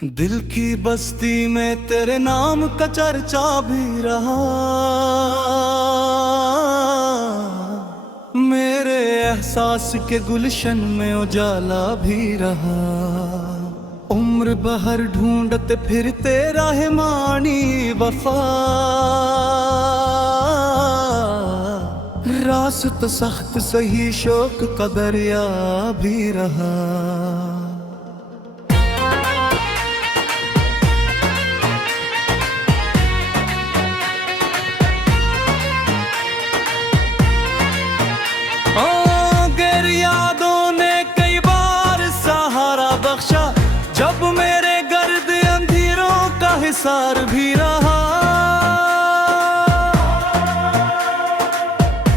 दिल की बस्ती में तेरे नाम का चर्चा भी रहा। मेरे एहसास के गुलशन में उजाला भी रहा। उम्र बहर ढूंढते फिरते रहमानी वफा। रास्त सख्त सही शौक का दरिया भी रहा। जब मेरे गर्द अंधेरों का हिसार भी रहा।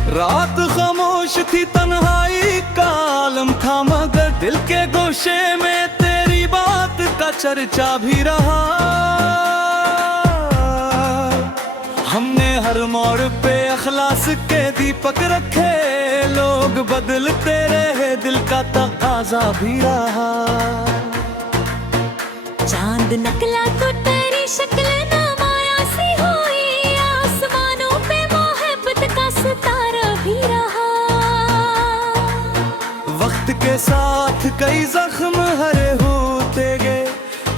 रात खामोश थी, तन्हाई का आलम था, मगर दिल के गोशे में तेरी बात का चर्चा भी रहा। हमने हर मोड़ पे अखलास के दीपक रखे, लोग बदलते रहे, दिल का तकाजा भी रहा। चांद निकला तो तेरी शक्ल नामाया सी हुई, आसमानों पे मोहब्बत का सितारा भी रहा। वक्त के साथ कई जख्म हरे होते गए,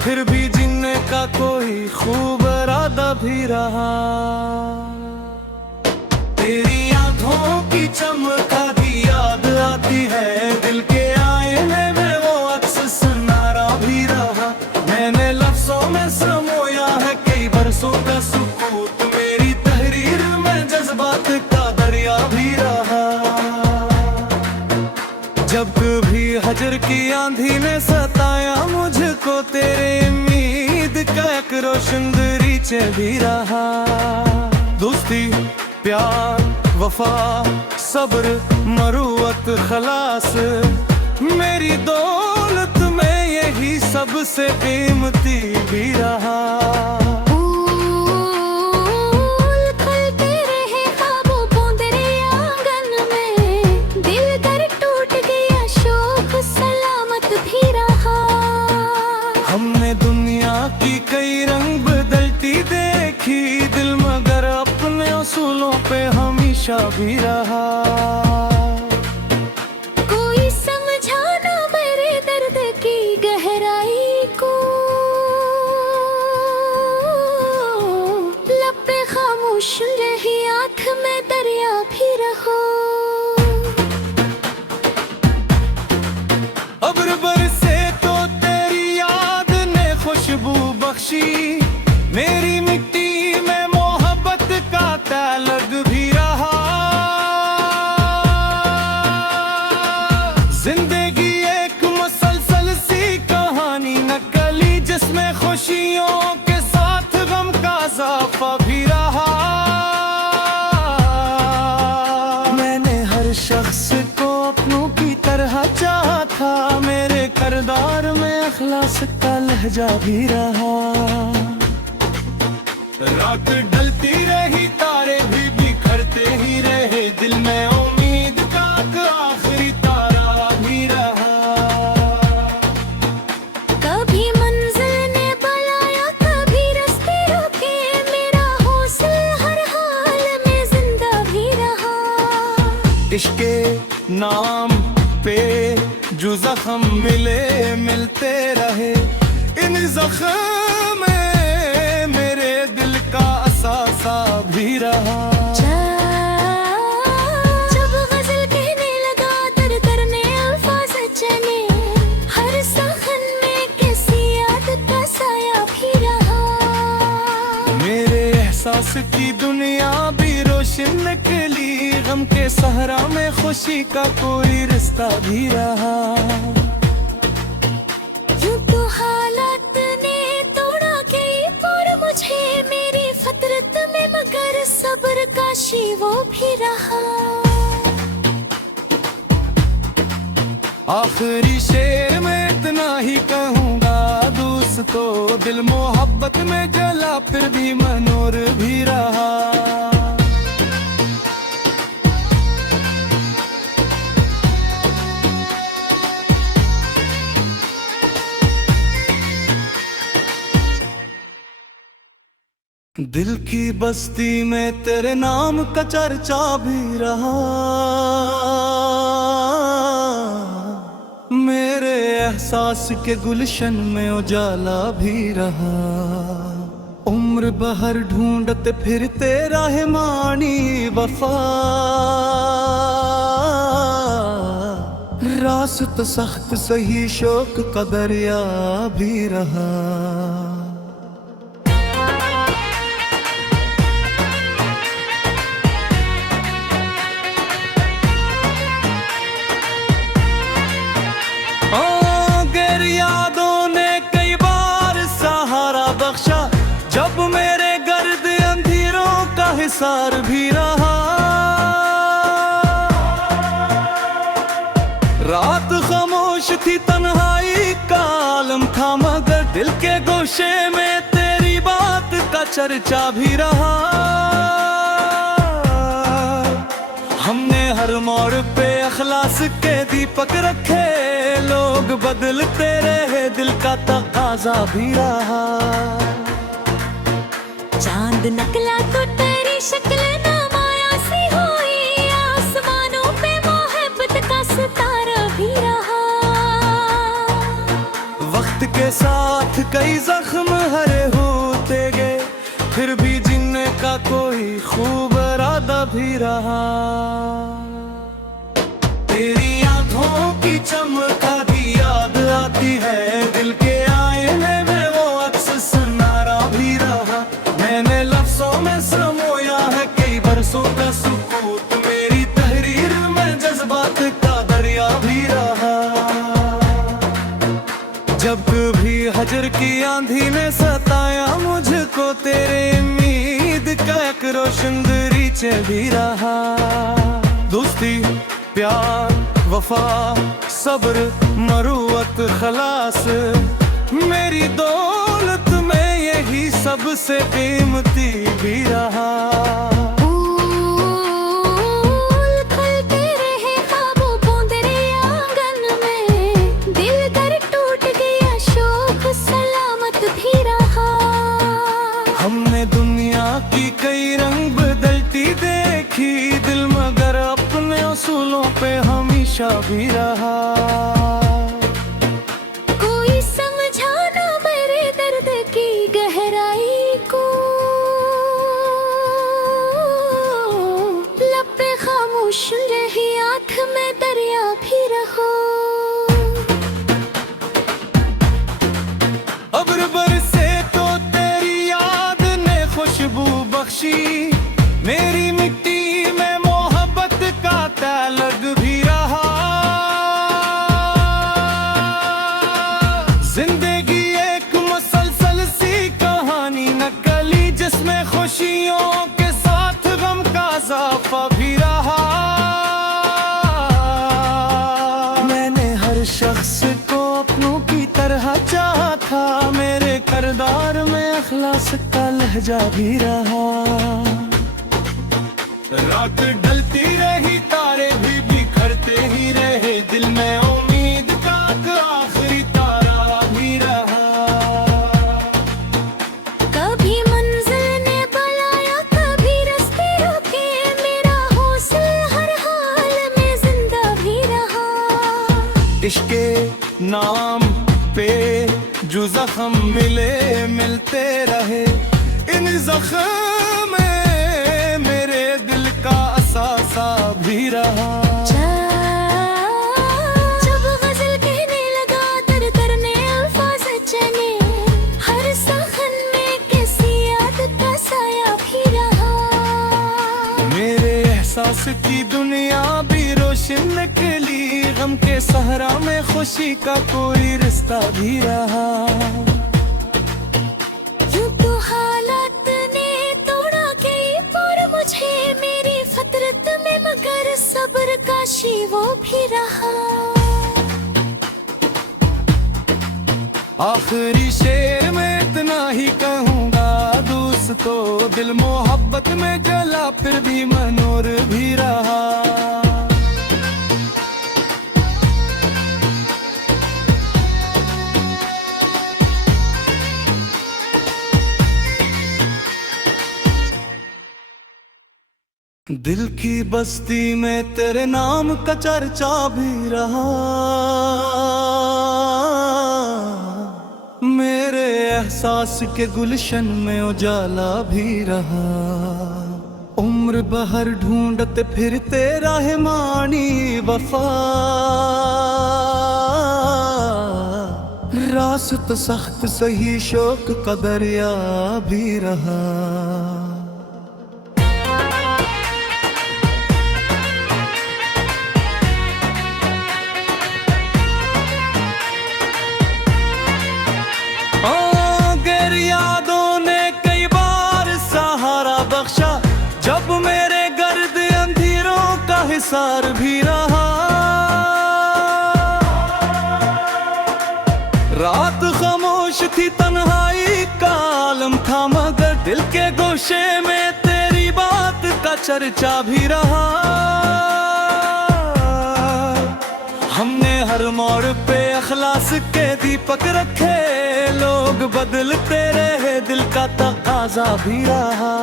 फिर भी जीने का कोई खूब इरादा भी रहा। तेरी आंखों की चमक भी याद आती है, दिल के आईने में वो अक्स सुनारा भी रहा। मैंने लफ्जों में समोया है कई बरसों का सुकूत, मेरी तहरीर में जज्बात का दरिया भी रहा। जब कभी हजर की आंधी ने सताया मुझको, तेरे उम्मीद का एक रोशन दरीचे भी रहा। दोस्ती, प्यार, वफा, सब्र, मरूवत, खलास, मेरी दौलत में यही सबसे कीमती भी रहा। खुलते रहे ख्वाबों बूंदे आंगन में, दिल दर टूट गया, शौक सलामत भी रहा। हमने दुनिया की कई रंग बदलती देखी, दिल मगर अपने उसूलों पे हमेशा भी रहा। रही आँख में दरिया भी रहो। अब्र बरसे तो तेरी याद ने खुशबू बख्शी, मेरी मिट्टी में मोहब्बत का ताल्लुक भी रहा। जिंदगी एक मुसलसल सी कहानी नकली, जिसमें खुशियों के साथ गम का इजाफा भी रहा। शख्स को अपनों की तरह चाहा था, मेरे किरदार में अखलास का लहजा भी रहा। रात ढलती रही, तारे भी बिखरते ही रहे, दिल में उम्मीद का आखिरी तारा भी रहा। कभी मंजिल ने बुलाया, कभी रास्ते रोके, मेरा हौसला हर हाल में जिंदा भी रहा। इश्के नाम पे जो जख्म मिले मिलते रहे, इन जख्म में मेरे दिल का असासा भी रहा। जब गजल कहने लगा, दर दर ने अल्फाज चने, हर सहन में किसी याद का साया भी रहा। मेरे एहसास की दुनिया भी रोशन निकली, गम के सहरा में खुशी का कोई रिश्ता भी रहा। यूं तो हालात ने तोड़ा कई और मुझे, मेरी फितरत में मगर सब्र का शी वो भी रहा। आखिरी शेर में इतना ही कहूँगा दोस्तों, दिल मोहब्बत में जला फिर भी मनूर भी रहा। दिल की बस्ती में तेरे नाम का चर्चा भी रहा, मेरे एहसास के गुलशन में उजाला भी रहा। उम्र बहर ढूंढते फिरते राह मानी वफा, रास्त सख्त सही शौक का दरिया भी रहा। यादों ने कई बार सहारा बख्शा, जब मेरे गर्द अंधेरों का हिसार भी रहा। रात खामोश थी, तन्हाई का आलम था, मगर दिल के गोशे में तेरी बात का चर्चा भी रहा। हमने हर मोड़ पे अखलास के दीपक रखे, लोग बदलते रहे, दिल का तकाजा भी रहा। चांद निकला तो तेरी शक्ल नामाया सी हुई, आसमानों पे मोहब्बत का सितारा भी रहा। वक्त के साथ कई जख्म हरे होते गए, फिर भी जीने का कोई खूब इरादा भी रहा। तेरी आंखों की चमक आधी याद आती है, दिल के आईने में वो अक्स सुनारा भी रहा। मैंने लफ्जों में समोया है कई बरसों का सुकूत, मेरी तहरीर में जज्बात का दरिया भी रहा। जब कभी हजर की आंधी ने सताया मुझको, तेरे उम्मीद का एक रोशन दरीचे भी रहा। दोस्ती, प्यार, वफा, सब्र, मरूवत, खलास, मेरी दौलत में यही सबसे कीमती भी रहा। हमने दुनिया की कई रंग बदलती देखी, दिल मगर अपने उसूलों पे हमेशा भी रहा। कोई समझाना मेरे दर्द की गहराई को, लब पे खामोश रही, आँख में दरिया भी रहो। अब्र बरसे तो तेरी याद ने खुशबू बख्शी, मेरी मिट्टी में मोहब्बत का ताल्लुक भी रहा। जिंदगी एक मुसलसल सी कहानी नकली, जिसमें खुशियों के साथ गम का इजाफा भी रहा। मैंने हर शख्स को अपनों की तरह चाहा था, मेरे किरदार में अखलास का लहजा भी रहा। रात ढलती रही, तारे भी बिखरते ही रहे, दिल में उम्मीद का आखिरी तारा भी रहा। कभी मंजिल ने बुलाया, कभी रास्ते रोके, मेरा हौसला हर हाल में जिंदा भी रहा। इश्क के नाम पे जो जख्म मिले मिलते रहे, इन जख्म में मेरे दिल का असासा भी रहा। जब गजल कहने लगा, दर दरने अल्फाज चले, हर सहन में किसी याद का साया भी रहा। मेरे एहसास की दुनिया भी रोशन निकली, गम के सहरा में खुशी का कोई रिश्ता भी रहा। यूं तो हालात ने तोड़ा कई पर मुझे, मेरी फितरत में मगर सब्र का शी वो भी रहा। आखिरी शेर में इतना ही कहूँगा दोस्तों, दिल मोहब्बत में जला फिर भी मनोर भी रहा। दिल की बस्ती में तेरे नाम का चर्चा भी रहा, मेरे एहसास के गुलशन में उजाला भी रहा। उम्र बहर ढूंढते फिरते राह मानी वफा, रास्त सख्त सही शौक का दरिया भी रहा। गैर यादों ने कई बार सहारा बख्शा, जब मेरे गर्द अंधेरों का हिसार भी रहा। रात खामोश थी, तन्हाई का आलम था, मगर दिल के गोशे में तेरी बात का चर्चा भी रहा। हमने हर मोड़ पे अखलास के दीपक रखे, लोग बदलते रहे, दिल का तकाजा भी रहा।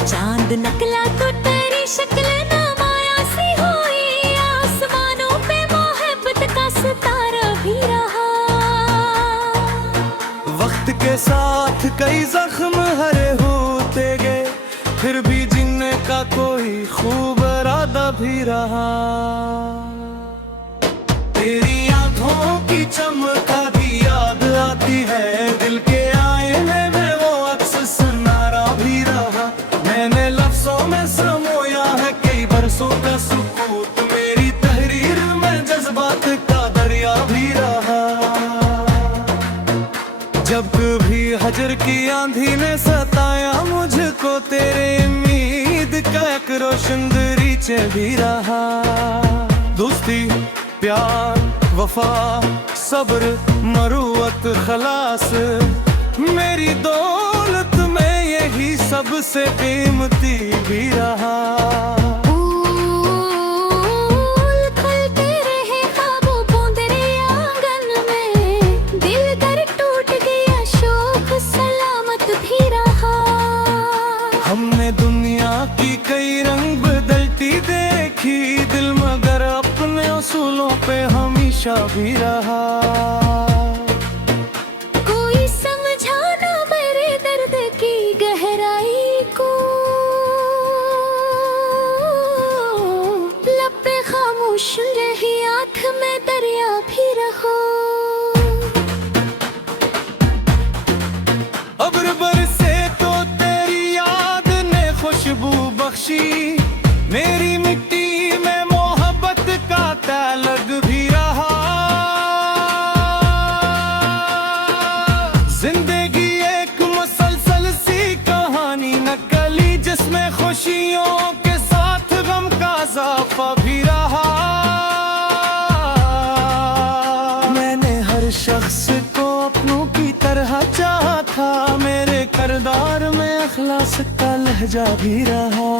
चांद निकला तो तेरी शक्ल नामाया सी हुई, आसमानों पे मोहब्बत का सितारा भी रहा। वक्त के साथ कई जख्म हरे होते गए, फिर भी जीने का कोई खूब इरादा भी रहा। तेरी आंखों की चमक आधी याद आती है, दिल के आईने में वो अक्स सुनारा भी रहा। मैंने लफ्जों में समोया है कई बरसों का सुकूत, मेरी तहरीर में जज्बात का दरिया भी रहा। जब भी हजर की आंधी ने सताया मुझको, तेरे उम्मीद का एक रोशन दरीचे भी रहा। दोस्ती, प्यार, वफा, सब्र, मरूअत, खलास, मेरी दौलत में यही सबसे कीमती भी रहा। हमने दुनिया की कई रंग बदलती देखी, दिल मगर अपने असूलों पे हमेशा भी रहा। कोई समझा ना मेरे दर्द की गहराई को, लब पे खामोश रही, आँख में दरिया भी रहो। अब्र बरसे तो तेरी याद ने खुशबू बख्शी, मेरी मिट्टी में मोहब्बत का ताल्लुक भी रहा। जिंदगी एक मुसलसल सी कहानी नकली, जिसमें खुशियों के साथ गम का इजाफा भी रहा। मैंने हर शख्स को अपनों की तरह चाहा था, मेरे किरदार में अखलास का लहजा भी रहा।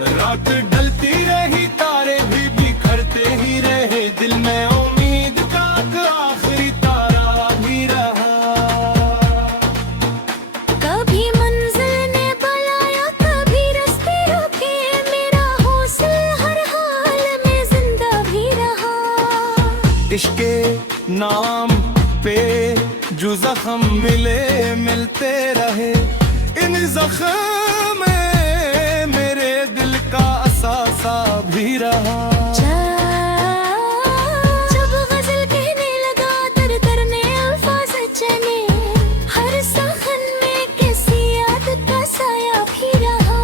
रात ढलती रही, तारे भी बिखरते ही रहे, दिल में उम्मीद का आखिरी तारा भी रहा। कभी मंजिल ने बुलाया, कभी रास्ते रोके, मेरा हौसला हर हाल में जिंदा भी रहा। इश्क के नाम पे जो जख्म मिले मिलते रहे, इन जख्म में मेरे दिल का असासा भी रहा। जब गजल कहने लगा, दर दर ने अल्फाज चले, हर सहन में किसी याद का साया भी रहा।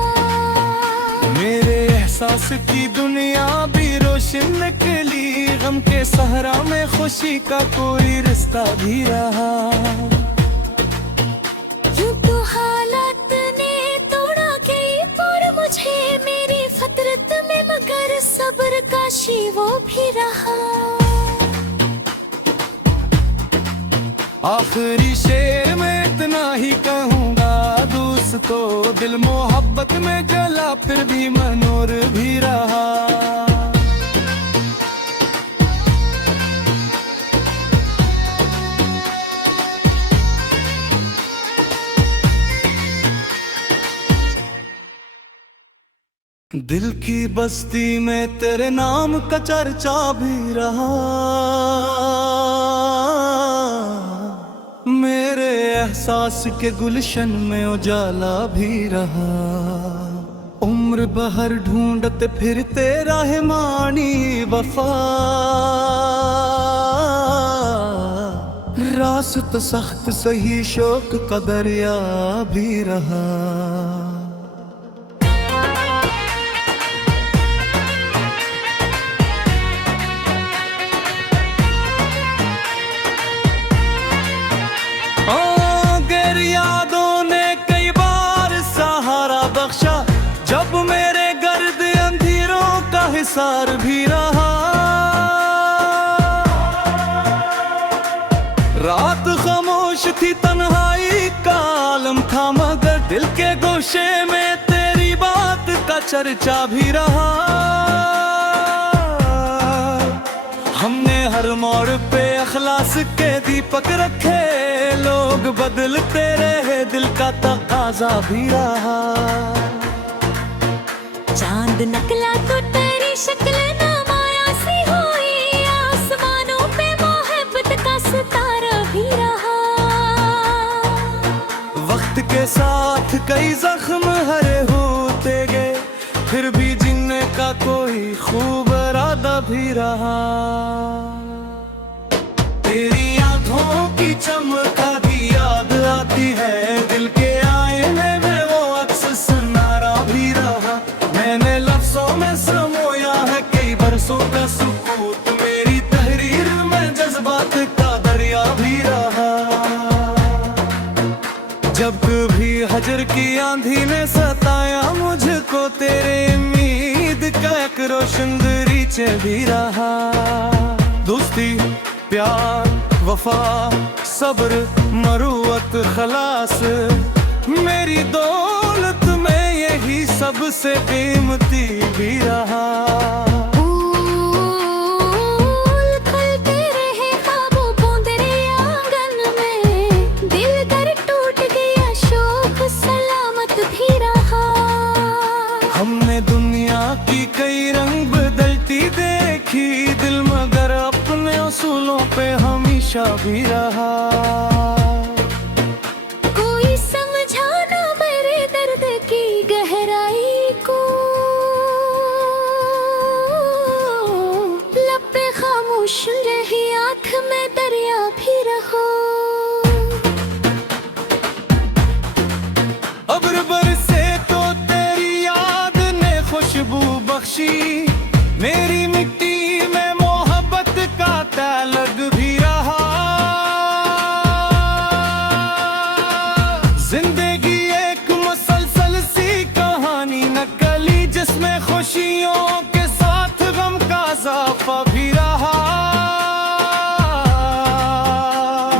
मेरे एहसास की दुनिया भी रोशन निकली, गम के सहरा में खुशी का कोई रिश्ता भी रहा। यूं तो हालात ने तोड़ा कई पर मुझे, मेरी फितरत में मगर सब्र का शीवो भी रहा। आखिरी शेर में इतना ही कहूँगा दोस्तों, दिल मोहब्बत में जला फिर भी मनोर भी रहा। दिल की बस्ती में तेरे नाम का चर्चा भी रहा, मेरे एहसास के गुलशन में उजाला भी रहा। उम्र बहर ढूंढते फिरते राह मानी वफा, रास्त सख्त सही शौक का दरिया भी रहा। गैर यादों ने कई बार सहारा बख्शा, जब मेरे गर्द अंधेरों का हिसार भी रहा। रात खामोश थी, तन्हाई का आलम था, मगर दिल के गोशे में तेरी बात का चर्चा भी रहा। हमने हर मोड़ पे अखलास के दीपक रखे, लोग बदलते रहे, दिल का तकाजा भी रहा। चांद निकला तो तेरी शक्ल नामाया सी हुई, आसमानों पे मोहब्बत का सितारा भी रहा। वक्त के साथ कई जख्म हरे होते गए, फिर भी जीने का कोई खूब इरादा भी रहा। तेरी आंखों की चमक आधी याद आती है, दिल के आईने में वो अक्स सुनारा भी रहा। मैंने लफ्जों में समोया है कई बरसों का सुकूत, मेरी तहरीर में जज्बात का दरिया भी रहा। जब भी हजर की आंधी ने सताया मुझको, तेरे उम्मीद का एक रोशन दरीचे भी रहा। दोस्ती, प्यार, वफा, सब्र, मरूअत, खलास, मेरी दौलत में यही सबसे कीमती भी रहा। हमने दुनिया की कई रंग बदलती देखी, दिल मगर अपने उसूलों पे हमेशा भी रहा। कोई समझा ना मेरे दर्द की गहराई को, लब पे खामोश रही, आँख में दरिया भी रहो। अब्र बरसे तो तेरी याद ने खुशबू बख्शी, मेरी मिट्टी में मोहब्बत का ताल्लुक भी रहा। जिंदगी एक मुसलसल सी कहानी नकली, जिसमें खुशियों के साथ गम का इजाफा भी रहा।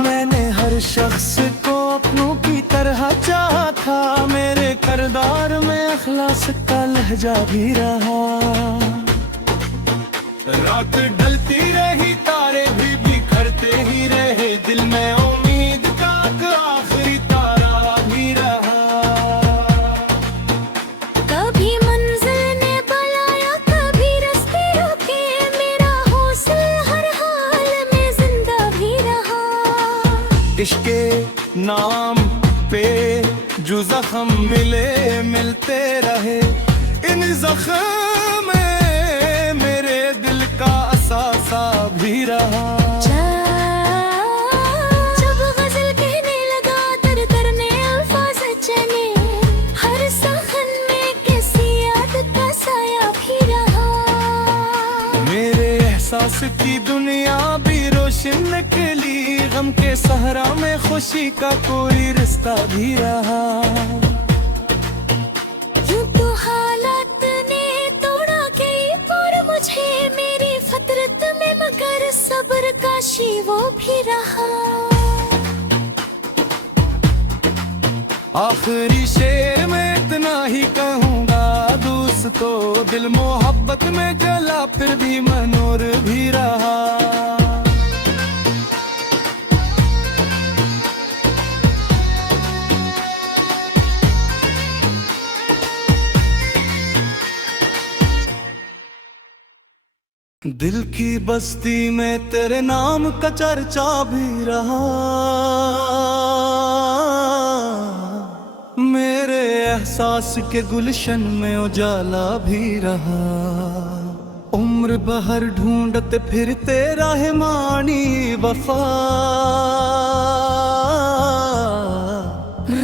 मैंने हर शख्स को अपनों की तरह चाहा था, मेरे किरदार में अखलास का लहजा भी रहा। रात ढलती रही, तारे भी बिखरते ही रहे, दिल में उम्मीद का आखिरी तारा भी रहा। कभी मंजिल ने बुलाया, कभी रास्ते रोके, मेरा हौसला हर हाल में जिंदा भी रहा। इश्क के नाम पे जो जख्म मिले मिलते रहे, इन जख्म में मेरे दिल का असासा भी रहा। जब गजल कहने लगा, दर दरने अल्फाज चले, हर सहन में किसी याद का साया भी रहा। मेरे एहसास की दुनिया भी रोशन निकली, गम के सहरा में खुशी का कोई रिश्ता भी रहा। यूं तो हालात ने तोड़ा कई और मुझे, मेरी फितरत में मगर सब्र का वो भी रहा। आखिरी शेर में इतना ही कहूँगा, दोस्तों दिल मोहब्बत में जला, फिर भी मनोर भी रहा। दिल की बस्ती में तेरे नाम का चर्चा भी रहा, मेरे एहसास के गुलशन में उजाला भी रहा। उम्र बहर ढूंढते फिरते राह मानी वफा,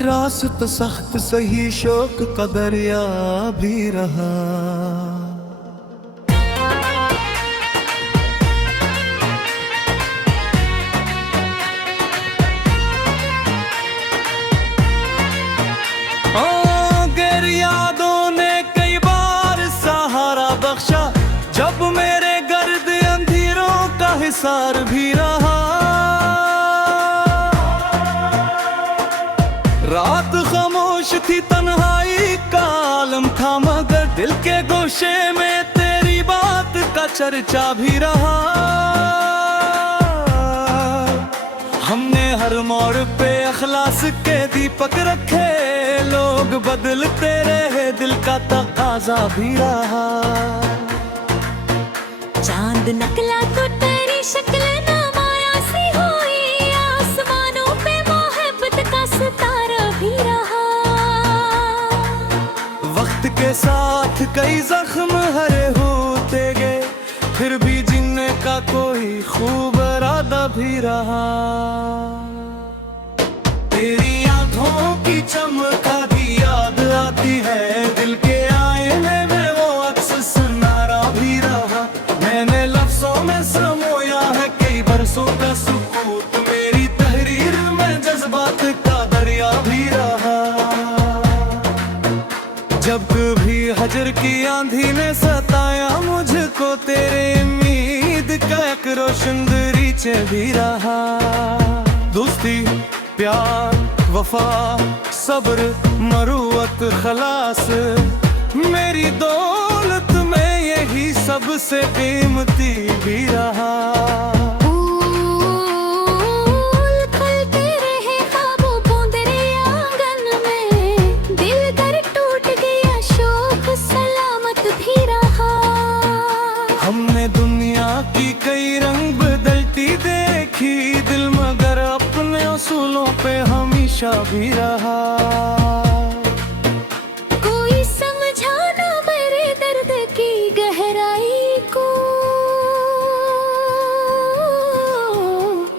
रास्त सख्त सही शौक का दरिया भी रहा। यादों ने कई बार सहारा बख्शा, जब मेरे गर्द अंधेरों का हिसार भी रहा। रात खामोश थी, तन्हाई का आलम था, मगर दिल के गोशे में तेरी बात का चर्चा भी रहा। हमने हर मोड़ पे अखलास के दीपक रखे, लोग बदलते रहे, दिल का तकाजा भी रहा। चांद नकला तो तेरी शक्ल नामाया सी हुई, आसमानों पे मोहब्बत का सितारा भी रहा। वक्त के साथ कई जख्म हरे होते गए, फिर भी जीने का कोई खूब इरादा भी रहा। तेरी आंखों की चमक भी याद आती है, दिल के आईने में वो अक्स सुनारा भी रहा। मैंने लफ्जों में समोया है कई बरसों का सुकूत, मेरी तहरीर में जज्बात का दरिया भी रहा। जब कभी हजर की आंधी ने सताया मुझको, तेरे उम्मीद का एक रोशन दरीचे भी रहा। दोस्ती, प्यार, वफा, सब्र, मरूवत, खलास, मेरी दौलत में यही सबसे कीमती भी रहा। हमने दुनिया की कई रंग बदलती देखी, दिल मगर अपने उसूलों पे हमेशा भी रहा। कोई समझा ना मेरे दर्द की गहराई को,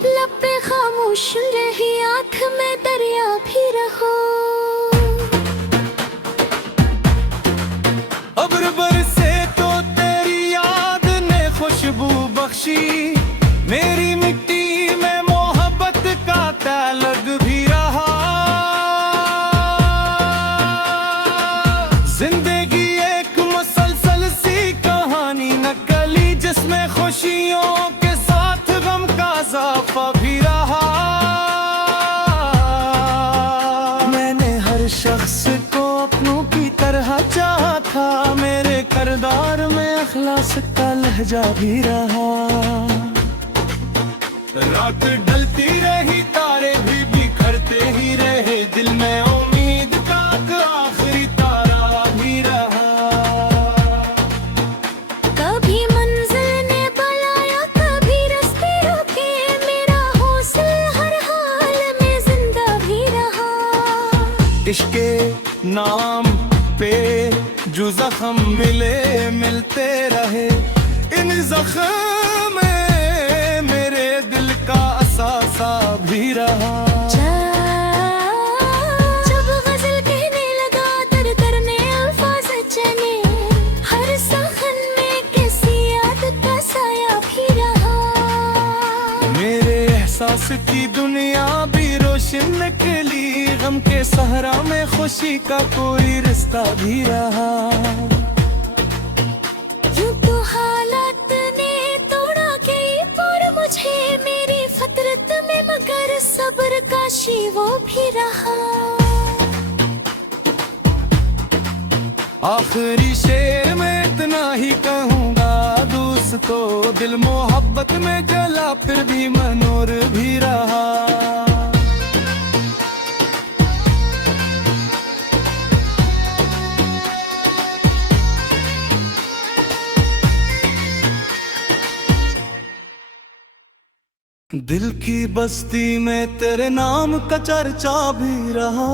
लब पे खामोश रही, आँख में दरिया भी रहो। अब्र बरसे तो तेरी याद ने खुशबू बख्शी, मेरी मिट्टी में मोहब्बत का ताल्लुक भी रहा। जिंदगी एक मुसलसल सी कहानी नकली, जिसमें खुशियों के साथ गम का इजाफा भी रहा। मैंने हर शख्स को अपनों की तरह चाहा था, मेरे किरदार में अखलास का लहजा भी रहा। रात ढलती रही, तारे भी बिखरते ही रहे, दिल में उम्मीद का आखिरी तारा भी रहा। कभी मंजिल ने बुलाया, कभी रास्ते रोके, मेरा हौसला हर हाल में जिंदा भी रहा। इश्क के नाम पे जो जख्म मिले मिलते रहे, इन जख्म में मेरे दिल का असासा भी रहा। जब गजल कहने लगा, दर दर ने अल्फाज चले, हर सहन में किसी याद का साया भी रहा। मेरे एहसास की दुनिया भी रोशन निकली, गम के सहरा में खुशी का कोई रिश्ता भी रहा। यूं तो हालात ने तोड़ा कई पर मुझे, मेरी फितरत में मगर सब्र का वो भी रहा। आखिरी शेर में इतना ही कहूँगा, दोस्तों दिल मोहब्बत में जला, फिर भी मनोर भी रहा। दिल की बस्ती में तेरे नाम का चर्चा भी रहा,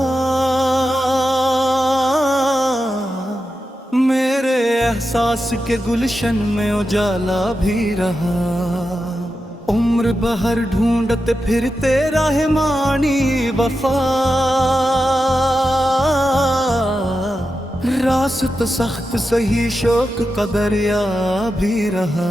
मेरे एहसास के गुलशन में उजाला भी रहा। उम्र बहर ढूंढते फिरते राह मानी वफा, रास्त सख्त सही शौक का दरिया भी रहा।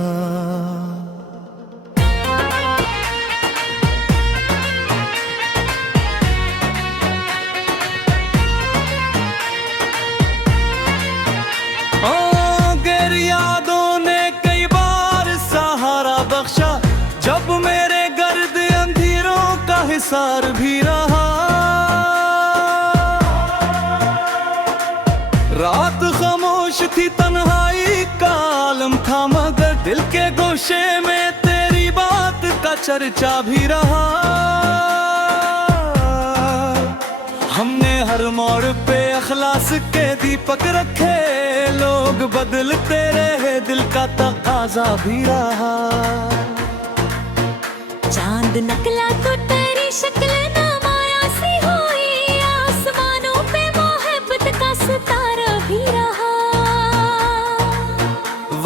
गैर यादों ने कई बार सहारा बख्शा, जब मेरे गर्द अंधेरों का हिसार भी रहा। रात खामोश थी, तन्हाई का आलम था, मगर दिल के गोशे में तेरी बात का चर्चा भी रहा। हमने हर मोड़ पे अखलास के दीपक रखे, लोग बदलते रहे, दिल का तकाजा भी रहा। चांद नकला तो तेरी शक्ल नामाया सी हुई, आसमानों पे मोहब्बत का सितारा भी रहा।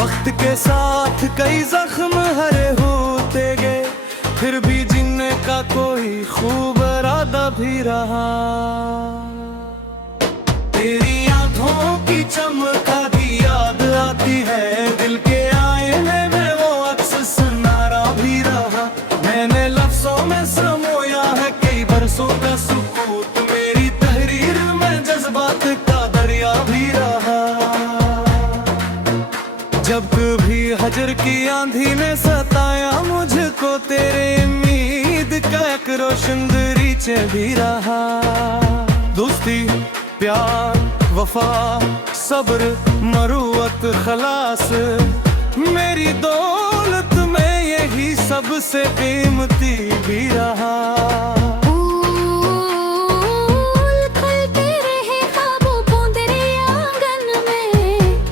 वक्त के साथ कई जख्म हरे होते गए, फिर भी जीने का कोई खूब इरादा भी रहा। तेरी आंखों की चमक आधी याद आती है, दिल के आईने में वो अक्स सुनारा भी रहा। मैंने लफ्जों में समोया है कई बरसों का सुकूत, मेरी तहरीर में जज्बात का दरिया भी रहा। जब कभी हजर की आंधी ने सताया मुझको, तेरे उम्मीद का एक रोशन दरीचे भी रहा। दोस्ती, प्यार, वफा, सब्र, मरूवत, खलास, मेरी दौलत में यही सबसे कीमती भी रहा। फूल खिलते रहे ख्वाबों बूंदे आंगन में,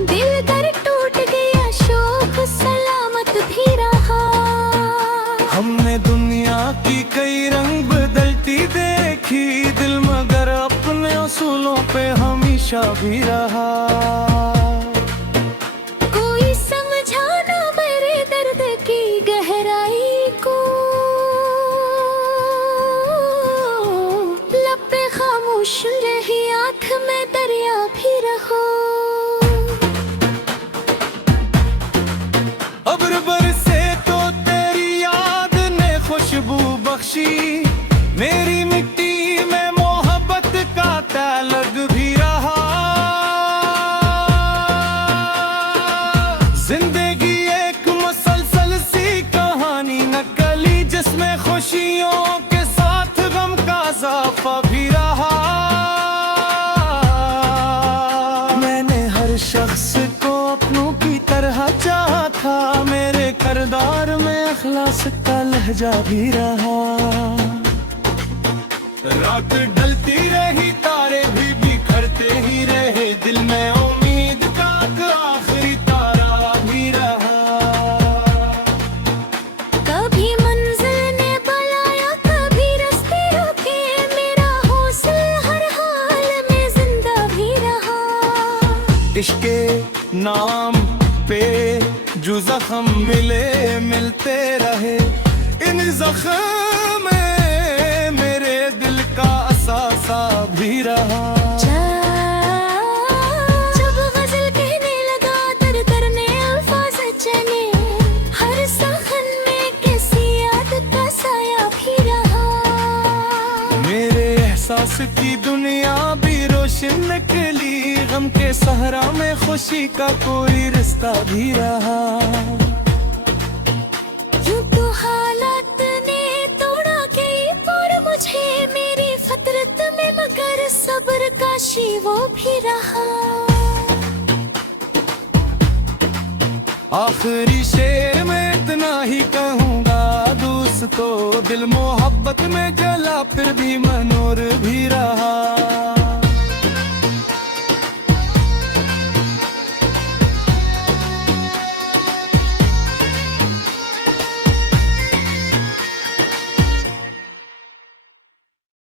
दिल कर टूट गया शौक सलामत भी रहा। हमने दुनिया की कई रंग बदलती देखी, दिल मगर अपने उसूलों पे हमेशा भी रहा। कोई समझाना मेरे दर्द की गहराई को, लब पे खामोश रही आँख में दरिया भी रहो। अब्र बरसे तो तेरी याद ने खुशबू बख्शी, मेरी मिट्टी में मोहब्बत का ताल्लुक भी रहा। जिंदगी एक मुसलसल सी कहानी नकली, जिसमें खुशियों के साथ गम का इजाफा भी रहा। मैंने हर शख्स को अपनों की तरह चाहा था, मेरे किरदार में अखलास का लहजा भी रहा। रात ढलती रही, तारे भी बिखरते ही रहे, दिल में उम्मीद का आखिरी तारा भी रहा। कभी मंजिल ने बुलाया, कभी रास्ते रोके, मेरा हौसला हर हाल में जिंदा भी रहा। इश्क के नाम पे जो जख्म मिले मिलते रहे, इन जख्म में मेरे दिल का असासा भी रहा। जब गजल कहने लगा, दर दरने अल्फाज चले, हर सहन में किसी याद का साया भी रहा। मेरे एहसास की दुनिया भी रोशन निकली, गम के सहरा में खुशी का कोई रिश्ता भी रहा। यूं तो हालात ने तोड़ा कई पर मुझे, मेरी फितरत में मगर सब्र का शी वो भी रहा। आखिरी शेर में इतना ही कहूँगा, दोस्तों दिल मोहब्बत में जला, फिर भी मनोर भी रहा।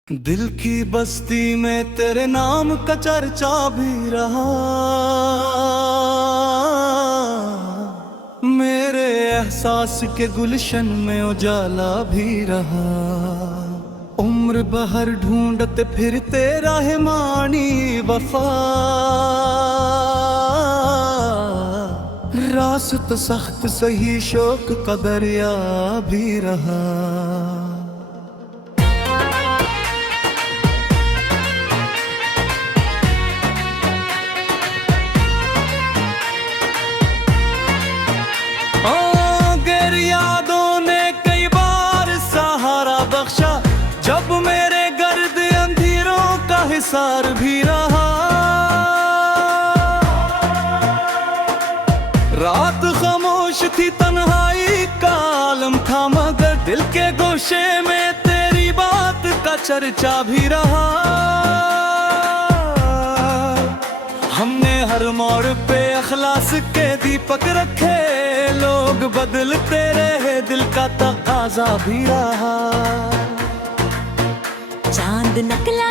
दिल की बस्ती में तेरे नाम का चर्चा भी रहा, मेरे एहसास के गुलशन में उजाला भी रहा। उम्र बहर ढूंढते फिरते रहमानी वफा, रास्त सख्त सही शौक का दरिया भी रहा। यादों ने कई बार सहारा बख्शा, जब मेरे गर्द अंधेरों का हिसार भी रहा। रात खामोश थी, तन्हाई का आलम था, मगर दिल के गोशे में तेरी बात का चर्चा भी रहा। हमने हर मोड़ पे अखलास के दीपक रखे, लोग बदलते रहे, दिल का तकाजा भी रहा। चांद निकला